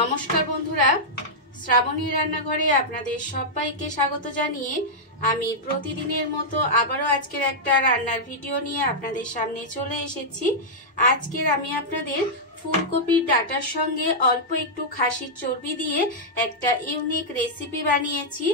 নমস্কার বন্ধুরা, শ্রাবণী রান্নাঘরে আপনাদের সবাইকে স্বাগত জানিয়ে আমি প্রতিদিনের মতো আবারও আজকের একটা রান্নার ভিডিও নিয়ে আপনাদের সামনে চলে এসেছি। আজকের আমি আপনাদের ফুলকপির ডাঁটার সঙ্গে অল্প একটু খাসির চর্বি দিয়ে একটা ইউনিক রেসিপি বানিয়েছি।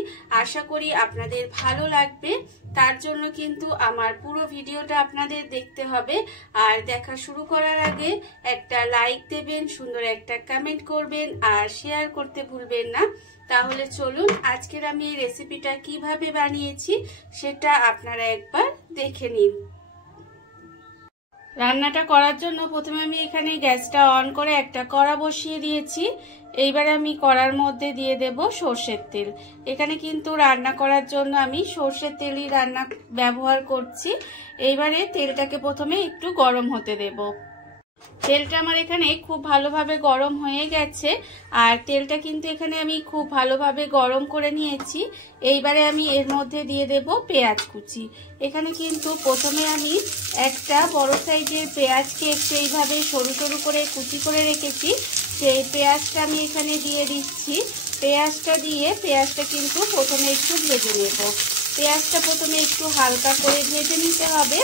আশা করি আপনাদের ভালো লাগবে। তার জন্য কিন্তু আমার পুরো ভিডিওটা আপনাদের দেখতে হবে। আর দেখা শুরু করার আগে একটা লাইক দেবেন, সুন্দর একটা কমেন্ট করবেন আর শেয়ার করতে ভুলবেন না। তাহলে চলুন আজকের আমি এই রেসিপিটা কিভাবে বানিয়েছি সেটা আপনারা একবার দেখে নিন। রান্নাটা করার জন্য প্রথমে আমি এখানে গ্যাসটা অন করে একটা কড়া বসিয়ে দিয়েছি। এইবারে আমি কড়ার মধ্যে দিয়ে দেব সর্ষের তেল। এখানে কিন্তু রান্না করার জন্য আমি সর্ষের তেলই ব্যবহার করছি। এইবারে তেলটাকে প্রথমে একটু গরম হতে দেব। তেলটা আমার এখানে খুব ভালোভাবে গরম হয়ে গেছে আর তেলটা কিন্তু এখানে আমি খুব ভালোভাবে গরম করে নিয়েছি। এইবারে আমি এর মধ্যে দিয়ে দেব পেঁয়াজ কুচি। এখানে কিন্তু প্রথমে আমি একটা বড় সাইজের পেঁয়াজকে একটু এইভাবে সরু সরু করে কুচি করে রেখেছি, সেই পেঁয়াজটা আমি এখানে দিয়ে দিচ্ছি। পেঁয়াজটা দিয়ে পেঁয়াজটা কিন্তু প্রথমে একটু ভেজে নেব। পেঁয়াজটা প্রথমে একটু হালকা করে ভেজে নিতে হবে।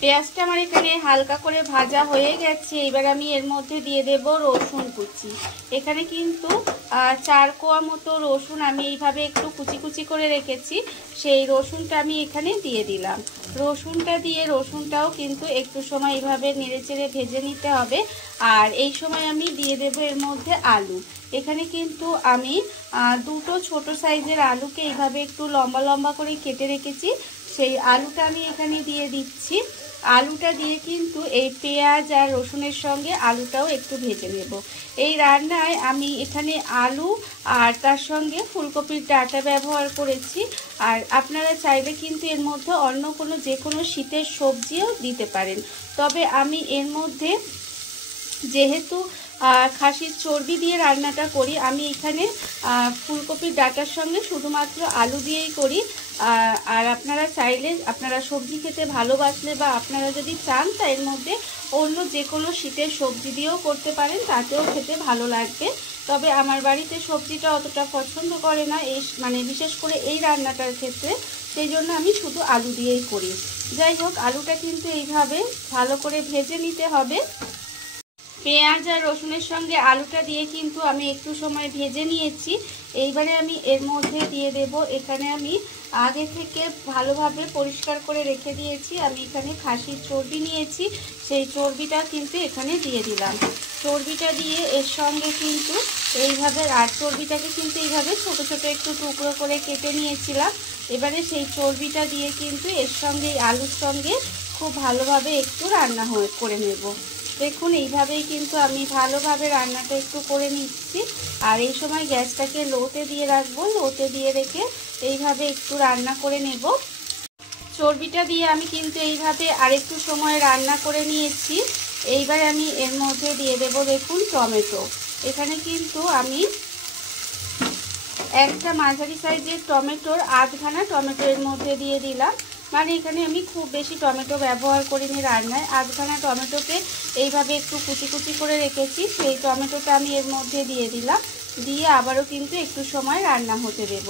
পেঁয়াজটা আমার এখানে হালকা করে ভাজা হয়ে গেছে। এবার আমি এর মধ্যে দিয়ে দেব রসুন কুচি। এখানে কিন্তু 4 কোয়া মতো রসুন আমি এইভাবে একটু কুচি কুচি করে রেখেছি, সেই রসুনটা আমি এখানে দিয়ে দিলাম। রসুনটা দিয়ে রসুনটাও কিন্তু একটু সময় এইভাবে নেড়েচেড়ে ভেজে নিতে হবে। আর এই সময় আমি দিয়ে দেব এর মধ্যে আলু। এখানে কিন্তু আমি দুটো ছোট সাইজের আলুকে এইভাবে একটু লম্বা লম্বা করে কেটে রেখেছি, সেই আলুটা আমি এখানে দিয়ে দিচ্ছি। আলুটা দিয়ে কিন্তু এই পেঁয়াজ আর রসুনের সঙ্গে আলুটাও একটু ভেজে নেব। এই রান্নায় আমি এখানে আলু আর তার সঙ্গে ফুলকপির ডাঁটা ব্যবহার করেছি। আর আপনারা চাইলে কিন্তু এর মধ্যে অন্য যে কোনো শীতের সবজিও দিতে পারেন। তবে আমি এর মধ্যে যেহেতু খাসির চর্বি দিয়ে রান্নাটা করি, আমি এখানে ফুলকপির ডাঁটার সঙ্গে শুধুমাত্র আলু দিয়েই করি। আর আপনারা চাইলে, আপনারা সবজি খেতে ভালোবাসলে বা আপনারা যদি চান তা এর মধ্যে অন্য যে কোনো শীতের সবজি দিয়েও করতে পারেন, তাতেও খেতে ভালো লাগবে। তবে আমার বাড়িতে সবজিটা অতটা পছন্দ করে না বিশেষ করে এই রান্নাটার ক্ষেত্রে, সেই জন্য আমি শুধু আলু দিয়েই করি। যাই হোক, আলুটা কিন্তু এইভাবে ভালো করে ভেজে নিতে হবে। পেঁয়াজ আর রসুনের সঙ্গে আলুটা দিয়ে কিন্তু আমি একটু সময় ভেজে নিয়েছি। এইবারে আমি এর মধ্যে দিয়ে দেব, এখানে আমি আগে থেকে ভালোভাবে পরিষ্কার করে রেখে দিয়েছি, আমি এখানে খাসির চর্বি নিয়েছি, সেই চর্বিটা কিন্তু এখানে দিয়ে দিলাম। চর্বিটা দিয়ে এর সঙ্গে কিন্তু এইভাবে, আর চর্বিটাকে কিন্তু এইভাবে ছোট ছোট একটু টুকরো করে কেটে নিয়েছিলাম। এবারে সেই চর্বিটা দিয়ে কিন্তু এর সঙ্গে আলুর সঙ্গে খুব ভালোভাবে একটু রান্না করে নেব। দেখুন, এইভাবেই কিন্তু আমি ভালোভাবে রান্নাটা একটু করে নিচ্ছি। আর এই সময় গ্যাসটাকে লোতে দিয়ে রাখবো। লোতে দিয়ে রেখে এইভাবে একটু রান্না করে নেব। চর্বিটা দিয়ে আমি কিন্তু এইভাবে আরেকটু সময় রান্না করে নিয়েছি। এইবারে আমি এর মধ্যে দিয়ে দেব, দেখুন, টমেটো। এখানে কিন্তু আমি একটা মাঝারি সাইজের টমেটোর আধখানা টমেটো এর মধ্যে দিয়ে দিলাম। এখানে আমি খুব বেশি টমেটো ব্যবহার করিনি রান্নায়। আধখানা টমেটোকে এইভাবে একটু কুচি কুচি করে রেখেছি, সেই টমেটোটা আমি এর মধ্যে দিয়ে দিলাম। দিয়ে আবারও কিন্তু একটু সময় রান্না হতে দেব।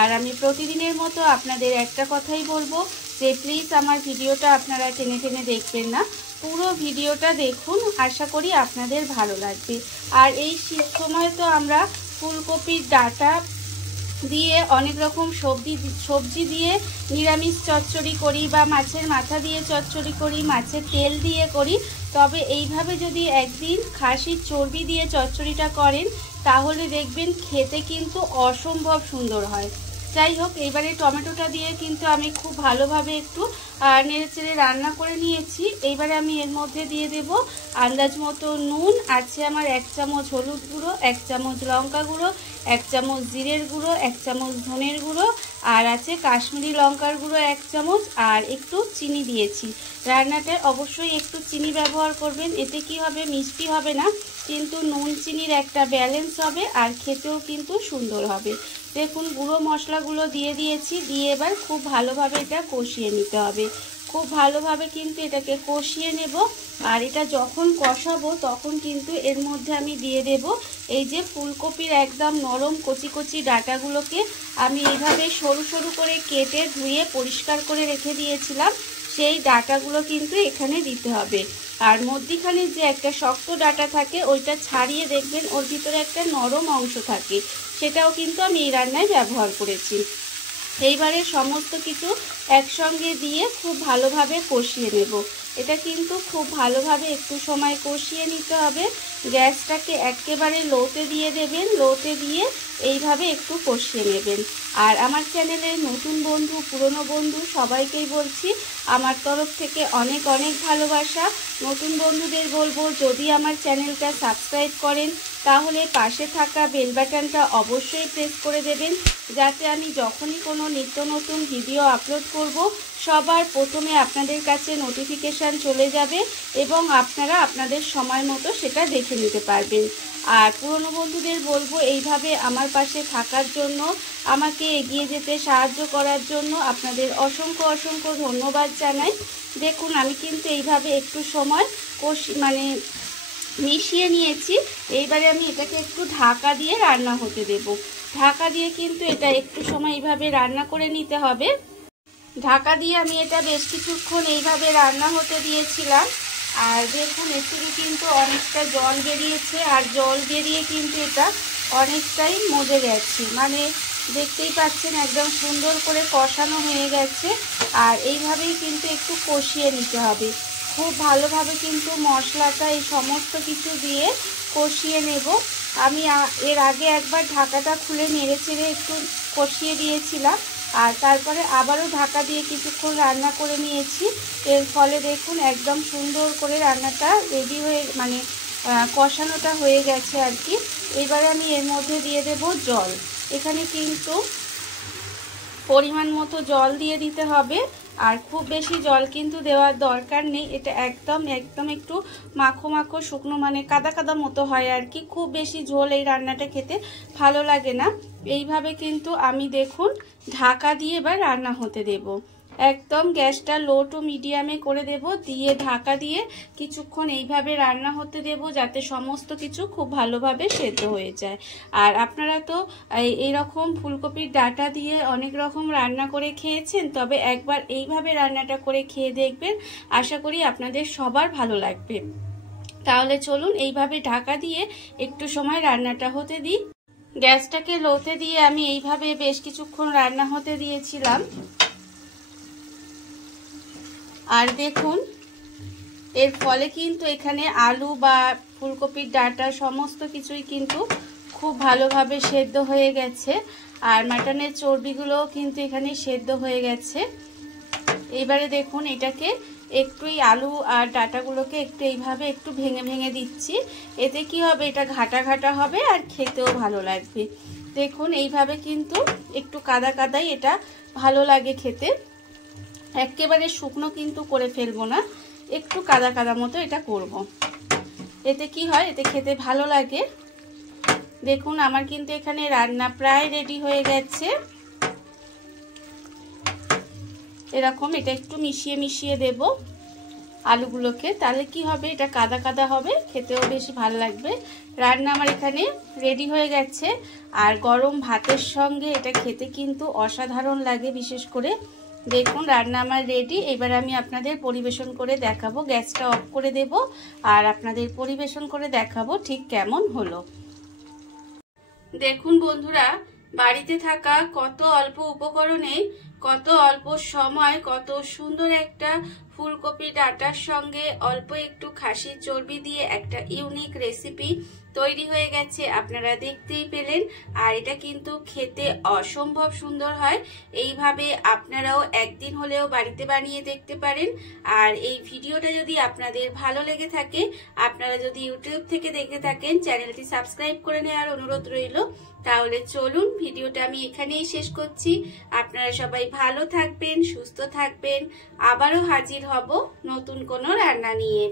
আর আমি প্রতিদিনের মতো আপনাদের একটা কথাই বলবো যে প্লিজ আমার ভিডিওটা আপনারা টেনে টেনে দেখবেন না, পুরো ভিডিওটা দেখুন। আশা করি আপনাদের ভালো লাগবে। আর এই শীত সময় তো আমরা ফুলকপির ডাঁটা দিয়ে অনেক রকম সবজি দিয়ে নিরামিষ চচ্চড়ি করি, বা মাছের মাথা দিয়ে চচ্চড়ি করি, মাছের তেল দিয়ে করি। তবে এইভাবে যদি একদিন খাসির চর্বি দিয়ে চচ্চড়িটা করেন, তাহলে দেখবেন খেতে কিন্তু অসম্ভব সুন্দর হয়। যাই হোক, এইবারে টমেটোটা দিয়ে কিন্তু আমি খুব ভালোভাবে একটু নেড়েচেড়ে রান্না করে নিয়েছি। এইবারে আমি এর মধ্যে দিয়ে দেব আন্দাজ মতো নুন। আছে আমার 1 চামচ হলুদ গুঁড়ো, 1 চামচ লঙ্কা গুঁড়ো, 1 চামচ জিরের গুঁড়ো, 1 চামচ ধনের গুঁড়ো, আর আছে কাশ্মীরি লঙ্কার গুঁড়ো 1 চামচ, আর একটু চিনি দিয়েছি। রান্নাটায় অবশ্যই একটু চিনি ব্যবহার করবেন। এতে কি হবে, মিষ্টি হবে না, কিন্তু নুন চিনির একটা ব্যালেন্স হবে আর খেতেও কিন্তু সুন্দর হবে। দেখুন, গুঁড়ো মশলাগুলো দিয়ে দিয়েছি। দিয়ে এবার খুব ভালোভাবে এটা কষিয়ে নিতে হবে। খুব ভালোভাবে কিন্তু এটাকে কষিয়ে নেব। আর এটা যখন কষাবো তখন কিন্তু এর মধ্যে আমি দিয়ে দেব এই যে ফুলকপির একদম নরম কচি কচি ডাঁটাগুলোকে আমি এইভাবে সরু সরু করে কেটে ধুয়ে পরিষ্কার করে রেখে দিয়েছিলাম। সেই ডাঁটাগুলো কিন্তু এখানে দিতে হবে। আর মধ্যিখানে যে একটা শক্ত ডাঁটা থাকে ওইটা ছাড়িয়ে দেখবেন ওর ভিতরে একটা নরম অংশ থাকে, সেটাও কিন্তু আমি এই রান্নায় ব্যবহার করেছি। এইবারে সমস্ত কিছু একসঙ্গে দিয়ে খুব ভালোভাবে কষিয়ে নেব। এটা কিন্তু খুব ভালোভাবে একটু সময় কষিয়ে নিতে হবে। গ্যাসটাকে একেবারে লোতে দিয়ে দেবেন, লোতে দিয়ে এইভাবে একটু কষিয়ে নেবেন। আর আমার চ্যানেলের নতুন বন্ধু পুরনো বন্ধু সবাইকেই বলছি আমার তরফ থেকে অনেক অনেক ভালোবাসা। নতুন বন্ধুদের বলবো যদি আমার চ্যানেলটা সাবস্ক্রাইব করেন তাহলে পাশে থাকা বেল বাটনটা অবশ্যই প্রেস করে দেবেন, যাতে আমি যখনই কোনো নিত্য নতুন ভিডিও আপলোড করব সবার প্রথমে আপনাদের কাছে নোটিফিকেশান চলে যাবে এবং আপনারা আপনাদের সময় মতো সেটা দেখে নিতে পারবেন। আর পুরনো বন্ধুদের বলবো এইভাবে আমার পাশে থাকার জন্য, আমাকে এগিয়ে যেতে সাহায্য করার জন্য আপনাদের অসংখ্য অসংখ্য ধন্যবাদ জানাই। দেখুন আমি কিন্তু এইভাবে একটু সময় মিশিয়ে নিয়েছি। এইবারে আমি এটাকে একটু ঢাকা দিয়ে রান্না হতে দেব। ঢাকা দিয়ে কিন্তু এটা একটু সময় এইভাবে রান্না করে নিতে হবে। ঢাকা দিয়ে আমি এটা বেশ কিছুক্ষণ এইভাবে রান্না হতে দিয়েছিলাম। আর দেখুন এখানে কিন্তু অনেকটা জল বেরিয়েছে, আর জল বেরিয়ে কিন্তু এটা অনেকটাই মজে গেছে, মানে দেখতেই পাচ্ছেন একদম সুন্দর করে কষানো হয়ে গেছে। আর এইভাবেই কিন্তু একটু কষিয়ে নিতে হবে, খুব ভালোভাবে কিন্তু মশলাটা এই সমস্ত কিছু দিয়ে কষিয়ে নেব। আমি এর আগে একবার ঢাকাটা খুলে নেড়ে চেড়ে একটু কষিয়ে দিয়েছিলাম, আর তারপরে আবারও ঢাকা দিয়ে কিছুক্ষণ রান্না করে নিয়েছি। এর ফলে দেখুন একদম সুন্দর করে রান্নাটা রেডি হয়ে কষানোটা হয়ে গেছে আর কি। এবারে আমি এর মধ্যে দিয়ে দেব জল। এখানে কিন্তু পরিমাণ মতো জল দিয়ে দিতে হবে, আর খুব বেশি জল কিন্তু দেওয়ার দরকার নেই। এটা একদম একটু মাখো মাখো শুকনো মানে কাদা কাদা মতো হয় আর কি। খুব বেশি ঝোল এই রান্নাটা খেতে ভালো লাগে না। এইভাবে কিন্তু আমি দেখুন ঢাকা দিয়ে এবার রান্না হতে দেব। একদম গ্যাসটা লো টু মিডিয়ামে করে দেব, দিয়ে ঢাকা দিয়ে কিছুক্ষণ এইভাবে রান্না হতে দেব যাতে সমস্ত কিছু খুব ভালোভাবে সেদ্ধ হয়ে যায়। আর আপনারা তো এইরকম ফুলকপির ডাঁটা দিয়ে অনেক রকম রান্না করে খেয়েছেন, তবে একবার এইভাবে রান্নাটা করে খেয়ে দেখবেন, আশা করি আপনাদের সবার ভালো লাগবে। তাহলে চলুন এইভাবে ঢাকা দিয়ে একটু সময় রান্নাটা হতে দিই। গ্যাসটাকে লোতে দিয়ে আমি এইভাবে বেশ কিছুক্ষণ রান্না হতে দিয়েছিলাম। আর দেখুন এর ফলে কিন্তু এখানে আলু বা ফুলকপির ডাঁটা সমস্ত কিছুই কিন্তু খুব ভালোভাবে সেদ্ধ হয়ে গেছে, আর মাটনের চর্বিগুলোও কিন্তু এখানে সেদ্ধ হয়ে গেছে। এবারে দেখুন এটাকে একটু আলু আর ডাঁটাগুলোকে একটু এইভাবে একটু ভেঙে ভেঙে দিচ্ছি। এতে কি হবে, এটা ঘাটা ঘাটা হবে আর খেতেও ভালো লাগবে। দেখুন এইভাবে কিন্তু একটু কাদা কাদাই এটা ভালো লাগে খেতে, একেবারে শুকনো কিন্তু করে ফেলবো না, একটু কাদা কাদা মতো এটা করব। এতে কি হয়, এতে খেতে ভালো লাগে। দেখুন আমার কিন্তু এখানে রান্না প্রায় রেডি হয়ে গেছে। এরকম এটা একটু মিশিয়ে মিশিয়ে দেব আলুগুলোকে, তাহলে কি হবে এটা কাদা কাদা হবে, খেতেও বেশি ভালো লাগবে। রান্না আমার এখানে রেডি হয়ে গেছে, আর গরম ভাতের সঙ্গে এটা খেতে কিন্তু অসাধারণ লাগে। বিশেষ করে দেখুন রান্না আমার রেডি। এবার আমি আপনাদের পরিবেশন করে দেখাবো। গ্যাসটা অফ করে দেব আর আপনাদের পরিবেশন করে দেখাবো ঠিক কেমন হলো। দেখুন বন্ধুরা, বাড়িতে থাকা কত অল্প উপকরণে কত অল্প সময় কত সুন্দর একটা ফুলকপি ডাঁটার সঙ্গে অল্প একটু খাসির চর্বি দিয়ে একটা ইউনিক রেসিপি তৈরি হয়ে গেছে, আপনারা দেখতেই পেলেন। আর এটা কিন্তু খেতে অসম্ভব সুন্দর হয়। এইভাবে আপনারাও একদিন হলেও বাড়িতে বানিয়ে দেখতে পারেন। আর এই ভিডিওটা যদি আপনাদের ভালো লেগে থাকে, আপনারা যদি ইউটিউব থেকে দেখে থাকেন, চ্যানেলটি সাবস্ক্রাইব করে নেওয়ার অনুরোধ রইল। তাহলে চলুন ভিডিওটা আমি এখানেই শেষ করছি। আপনারা সবাই ভালো থাকবেন, সুস্থ থাকবেন। আবারও হাজির হব নতুন কোনো রান্না নিয়ে।